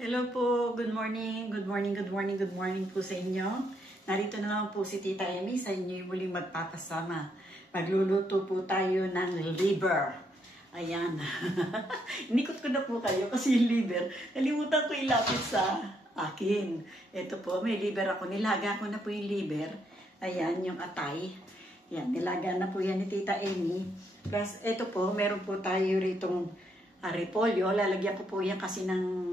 Hello po, good morning, good morning, good morning, good morning po sa inyo. Narito na naman po si Tita Amy sa inyo muling magpapasama. Magluluto po tayo ng liver. Ayan. Inikot ko na po kayo kasi yung liver, nalimutan ko ilapit sa akin. Ito po, may liver ako. Nilaga ko na po yung liver. Ayan, yung atay. Yan, nilaga na po yan ni Tita Amy. Plus, ito po, meron po tayo ritong repolyo. Lalagyan ko po yan kasi ng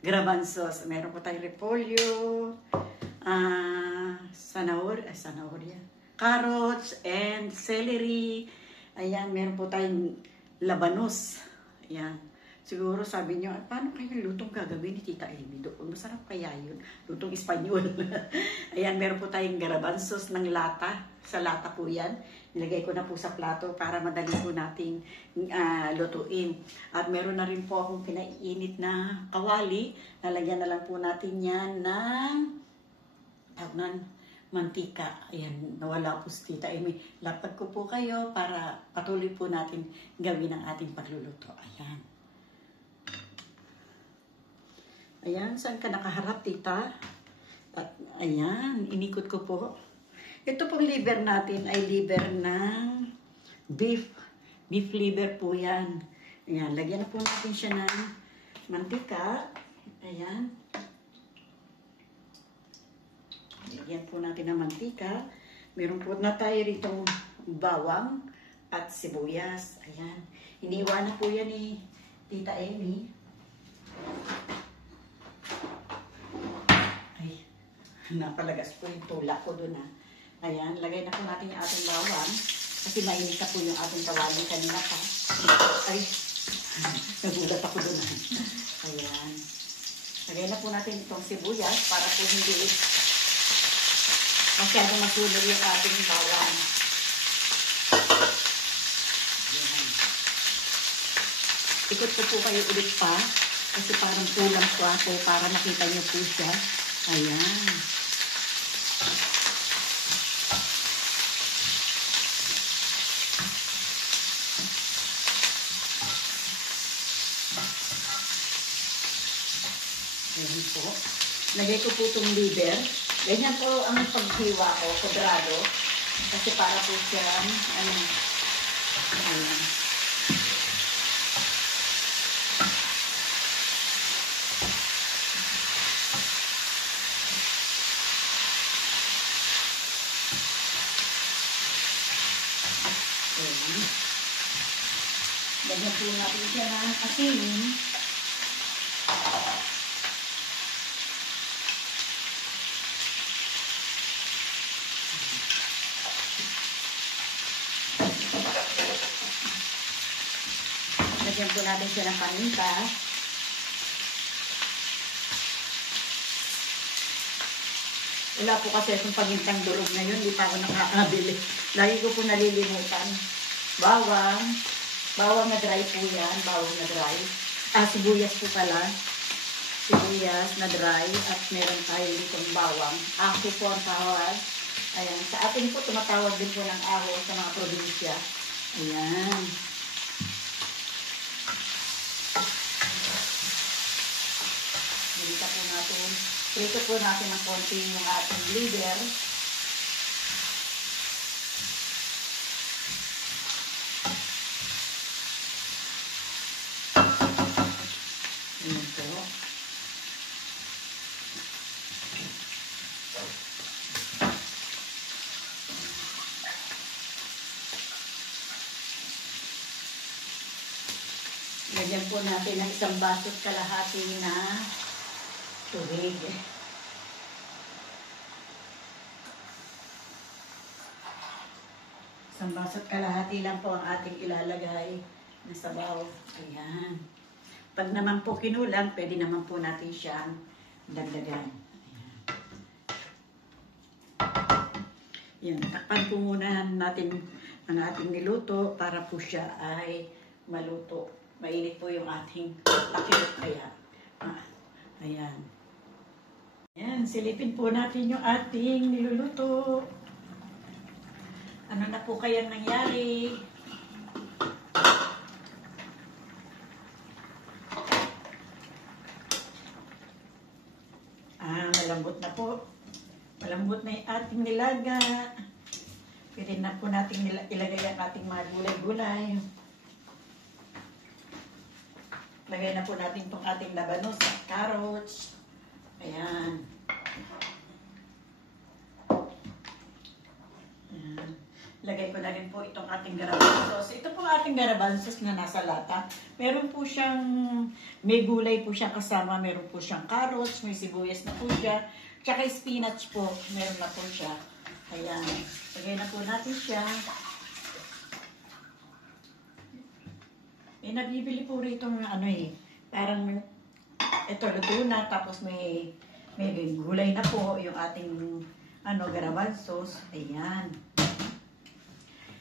garbanzos. Meron po tayong repolyo, zanahoria, carrots, and celery. Ayan, meron po tayong labanos. Ayan. Siguro sabi nyo, paano kayo lutong gagawin ni Tita Amy doon? Masarap kaya yun. Lutong Espanyol. Ayan, meron po tayong garbanzos ng lata. Sa lata po yan. Nilagay ko na po sa plato para madali po nating lutuin. At meron na rin po akong pinaiinit na kawali. Lalagyan na lang po natin yan ng mantika. Ayan, nawala po si Tita Amy. Lapad ko po kayo para patuloy po natin gawin ang ating pagluluto. Ayan. Ayan, saan ka nakaharap, Tita? At ayan, inikot ko po. Ito pong liver natin ay liver ng beef. Beef liver po yan. Ayan, lagyan na po natin siya ng mantika. Ayan. Lagyan po natin ng mantika. Meron po na tayo ritong bawang at sibuyas. Ayan. Iniwan na po yan ni Tita Amy. Ay, napalagas po yung tulak ko doon. Ayan, lagay na po natin yung ating bawang. Kasi mainit na po yung ating tawali kanina pa. Ay, nagulat ako doon. Ayan. Lagay na po natin itong sibuyas para po hindi masyado masunog yung ating bawang. Ayan. Ikot ko po kayo ulit pa. Kasi parang kulang po ako para nakita niyo po siya. Ayan. Ayan po. Lagay ko po itong liver. Ganyan po ang paghiwa ko, kudrado. Kasi para po siya, ayan. Lagyan po natin siya ng asin. Lagyan po natin siya ng paminta. Wala po kasi itong pamintang durog ngayon. Hindi pa ako nakakabili. Lagi ko po nalilimutan. Bawang na dry po yan. Bawang na dry. Sibuyas po pala. Sibuyas na dry. At meron tayo ditong bawang. Aho po ang tawag. Ayan. Sa atin po, tumatawag din po ng aho sa mga probinsya. Ayan. Dilita po natin. Prito po natin ng konti yung ating liver. Ayan po. Lagyan po natin ng isang baso't kalahati na tubig. Isang baso't kalahati lang po ang ating ilalagay na sabaw. Ayan. Pag naman po kinulang, pwede naman po natin siyang dagdagan. Ayan. Takpan po muna natin ang ating niluto para po siya ay maluto. Mainit po yung ating takip. Ayan. Ayan, silipin po natin yung ating niluluto. Ano na po kayang nangyari? malambot na po. Malambot na yung ating nilaga. Pwede na po natin ilagay ang ating mga gulay-gulay. Lagay na po natin itong ating labanos at carrots. Ayan. Ayan. Lagay ko na rin po itong ating garabansos. Ito po ating garabansos na nasa lata. Meron po siyang, may gulay po siyang kasama. Meron po siyang carrots, may sibuyas na po siya. Tsaka spinach po, meron na po siya. Ayan. Lagay na po natin siya. May nabibili po rito ng ano parang ito luto na, tapos may gulay na po yung ating garabansos. Ayan.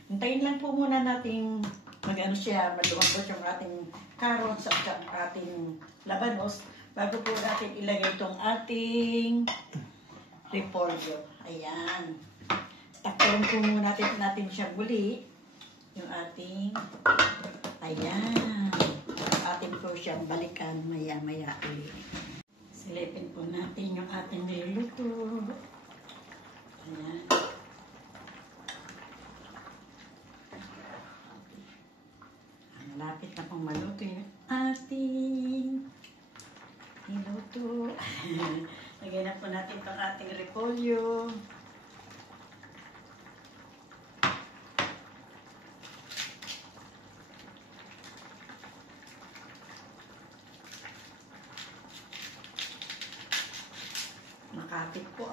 Hintayin lang po muna natin maluwambot yung ating carrots at ating labanos bago po natin ilagay itong ating repolyo. Ayan. Takpan po muna natin siya muli. Yung ating, ayan. Atin po siyang balikan maya-maya ulit. Silipin po natin yung ating niluluto. Ayan. Malapit na pong maluto yung ating niluto. Lagyan na po natin itong ating repolyo. Makapit po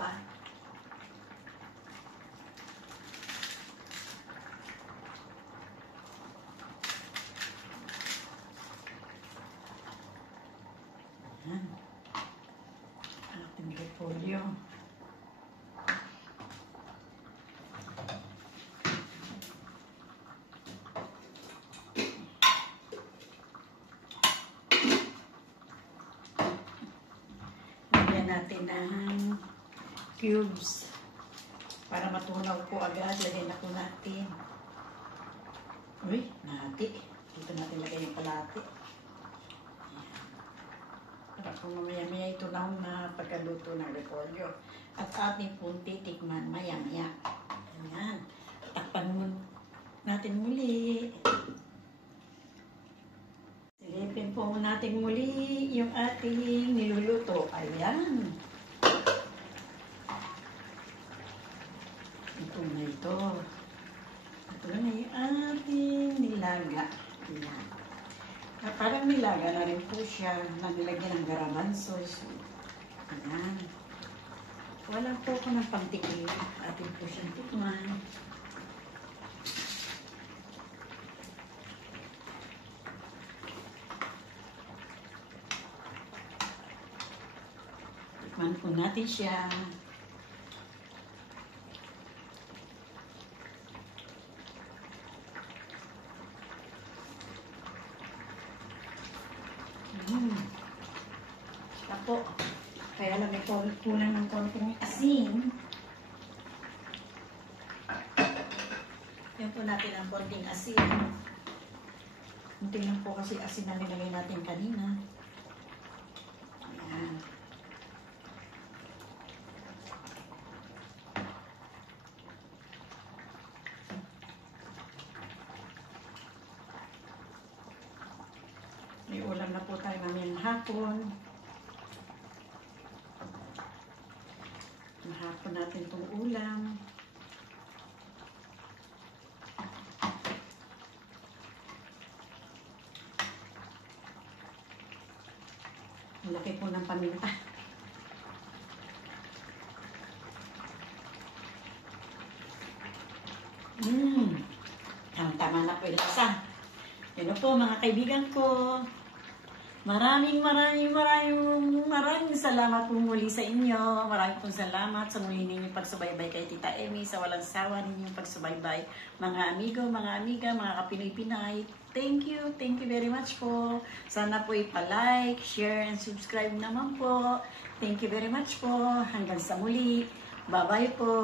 Ayan. Ating repolyo. Lagyan natin ng cubes para matunaw po agad. Lagyan na po natin. Uy, nahati. Dito natin lagay yung palati. Para kung mamaya-maya ito na pagkaluto ng repolyo. At ating pong titikman maya-maya. Ayan. Takpan natin muli. Silipin po natin muli yung ating niluluto. Ayan. Ito na ito. Ito na yung ating nilaga. Ayan. Parang nilaga na rin po siya na nilagyan ng garabansos. Ayan. Wala po ako ng pagtikil. Atin po siyang tikman. Tikman po natin siya. Tapo. Kaya lang may kulang ng konting asin. Yan po natin ang konting asin. Kunti lang po kasi asin na nilagay natin kanina. Ayan. May ulam na po tayo mamayang hapon. Mahapon natin itong ulam. Malaki po ng paminta. Tama na po yung lasa. Yan po mga kaibigan ko. Maraming salamat po muli sa inyo. Maraming pong salamat sa muli ninyong pagsubaybay kay Tita Emmy, sa walang sawa ninyong pagsubaybay. Mga amigo, mga amiga, mga kapinoy-pinay, thank you very much po. Sana po ipa-like, share, and subscribe naman po. Thank you very much po. Hanggang sa muli. Bye-bye po.